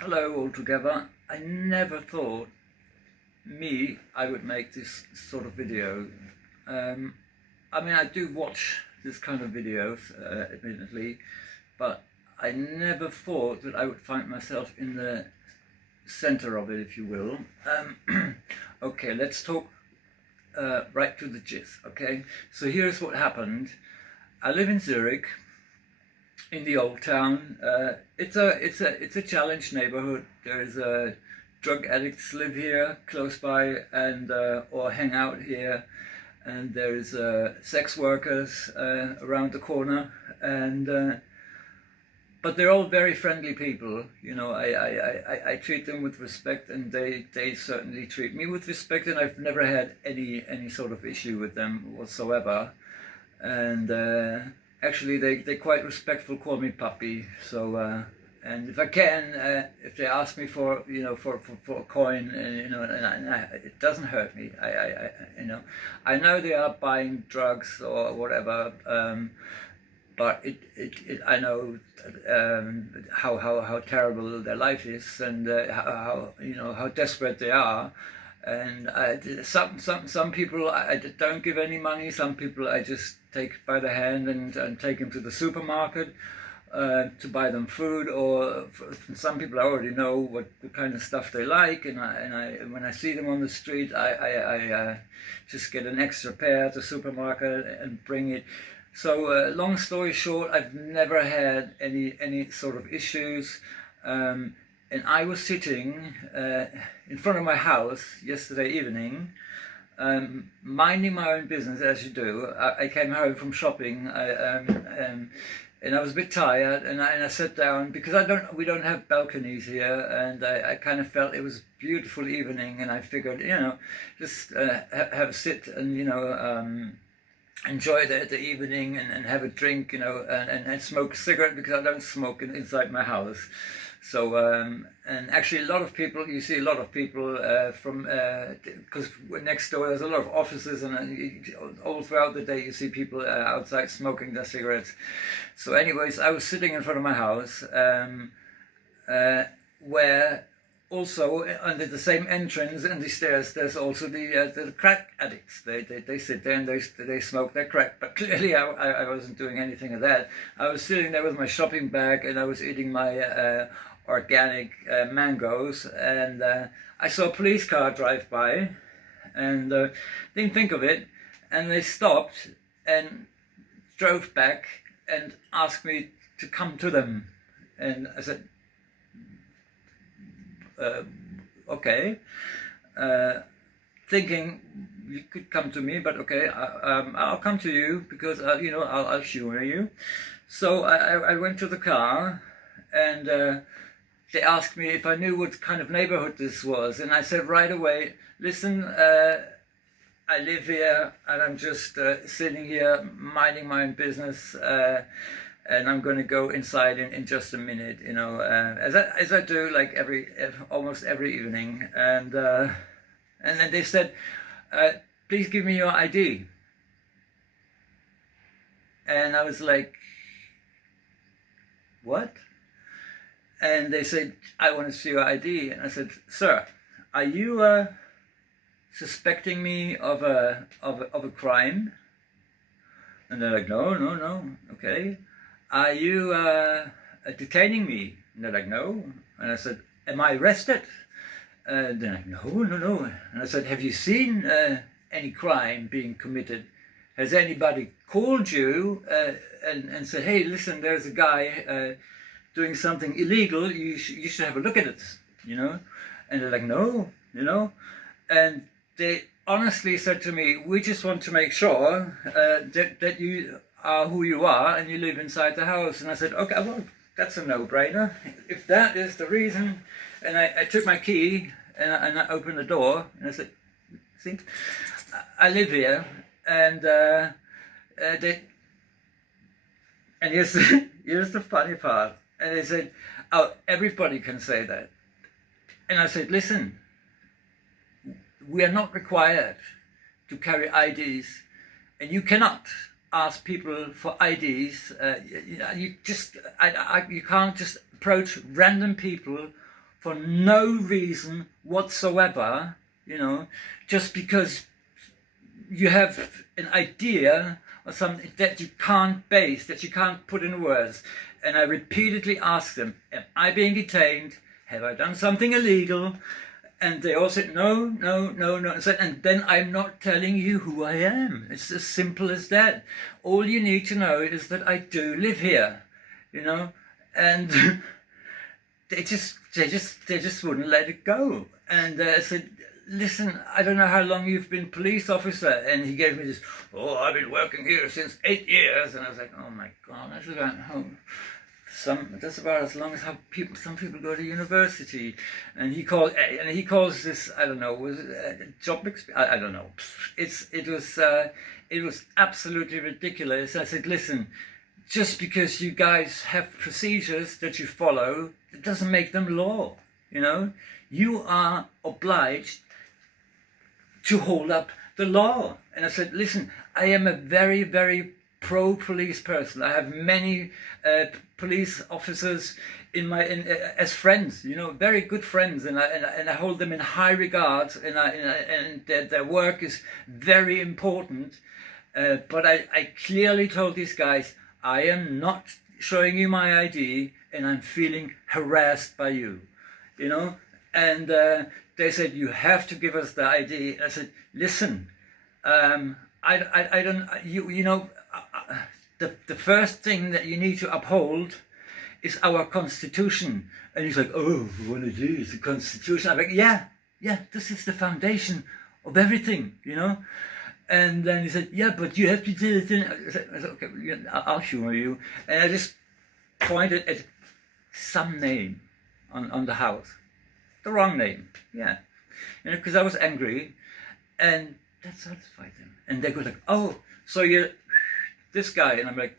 Hello all together. I never thought I would make this sort of video. Um, I mean, I do watch this kind of videos, admittedly, but I never thought that I would find myself in the center of it, if you will. Okay, let's talk right to the gist. Okay, so here's what happened. I live in Zurich, in the old town. It's a challenged neighborhood. There's drug addicts live here close by and or hang out here, and there's sex workers around the corner, and but they're all very friendly people. You know, I treat them with respect, and they certainly treat me with respect, and I've never had any sort of issue with them whatsoever. And actually, they quite respectful, call me puppy. So and if I can, if they ask me for for a coin, and it doesn't hurt me. I know they are buying drugs or whatever. But I know how terrible their life is, and how desperate they are. And some people I don't give any money. Some people I just take by the hand and take them to the supermarket to buy them food. Or some people I already know what kind of stuff they like, and when I see them on the street, I just get an extra pair at the supermarket and bring it. So long story short, I've never had any sort of issues. And I was sitting in front of my house yesterday evening, minding my own business, as you do. I came home from shopping, and I was a bit tired, and I sat down because we don't have balconies here, and I kind of felt it was a beautiful evening, and I figured, just have a sit and enjoy the evening and have a drink, and smoke a cigarette, because I don't smoke inside my house. So and actually you see a lot of people from because next door there's a lot of offices, and all throughout the day you see people outside smoking their cigarettes. So anyways, I was sitting in front of my house where also under the same entrance and the stairs there's also the crack addicts. They sit there and they smoke their crack, but clearly I wasn't doing anything of that. I was sitting there with my shopping bag, and I was eating my organic mangoes, and I saw a police car drive by, and didn't think of it, and they stopped and drove back and asked me to come to them, and I said, okay, thinking you could come to me, but okay, I'll come to you because I'll humor you. So I went to the car, and they asked me if I knew what kind of neighborhood this was, and I said right away, listen, I live here, and I'm just sitting here minding my own business, and I'm going to go inside in just a minute, as I do, like almost every evening. And then they said, please give me your ID. And I was like, what? And they said, I want to see your ID. And I said, sir, are you suspecting me of a crime? And they're like, no, okay. Are you detaining me? And they're like, no. And I said, am I arrested? And they're like, no. And I said, have you seen any crime being committed? Has anybody called you and said, hey, listen, there's a guy doing something illegal, you should have a look at it, And they're like, no, And they honestly said to me, we just want to make sure that you are who you are and you live inside the house. And I said, okay, well, that's a no-brainer. If that is the reason. And I took my key and I opened the door, and I said, see, I live here, and and here's the funny part. And they said, oh, everybody can say that. And I said, listen, we are not required to carry IDs, and you cannot ask people for IDs. You can't just approach random people for no reason whatsoever, you know, just because you have an idea or something that you can't base, that you can't put in words. And I repeatedly asked them, am I being detained? Have I done something illegal? And they all said, no, no, no, no. And then I'm not telling you who I am. It's as simple as that. All you need to know is that I do live here, you know. And they just wouldn't let it go. And I said, listen, I don't know how long you've been police officer. And he gave me this, oh, I've been working here since 8 years. And I was like, oh my God, that's about home. That's about as long as how some people go to university. And he calls this, I don't know, was it a job experience? I don't know. It was absolutely ridiculous. I said, listen, just because you guys have procedures that you follow, it doesn't make them law. You know, you are obliged to hold up the law. And I said, listen, I am a very, very pro-police person. I have many police officers as friends, you know, very good friends, and I hold them in high regard, and their work is very important. But I clearly told these guys, I am not showing you my ID, and I'm feeling harassed by you, you know. And they said, you have to give us the ID. I said, listen, I don't, you know, the first thing that you need to uphold is our Constitution. And he's like, oh, what it is, the Constitution. I'm like, yeah, this is the foundation of everything, you know. And then he said, yeah, but you have to do this. I said, okay, I'll humor you. And I just pointed at some name on the house. The wrong name, yeah. You know, because I was angry, and that satisfied them. And they go like, oh, so you're this guy. And I'm like,